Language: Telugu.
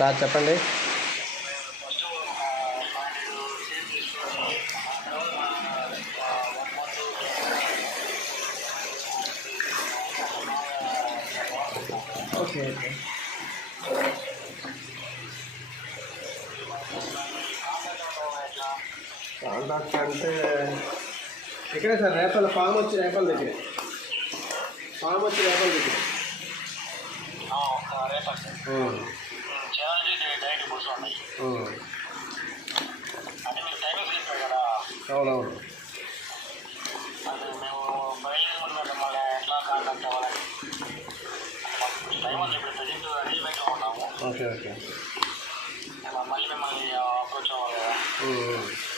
సార్ చెప్పండి. Okay okay. కాంటాక్ట్ అంటే ఇక్కడే సార్, రేపల్ ఫామ్ వచ్చి రేపల్ దగ్గర. అవునవును. Okay okay. మళ్ళీ మిమ్మల్ని అప్రోచ్ అవ్వాలి కదా.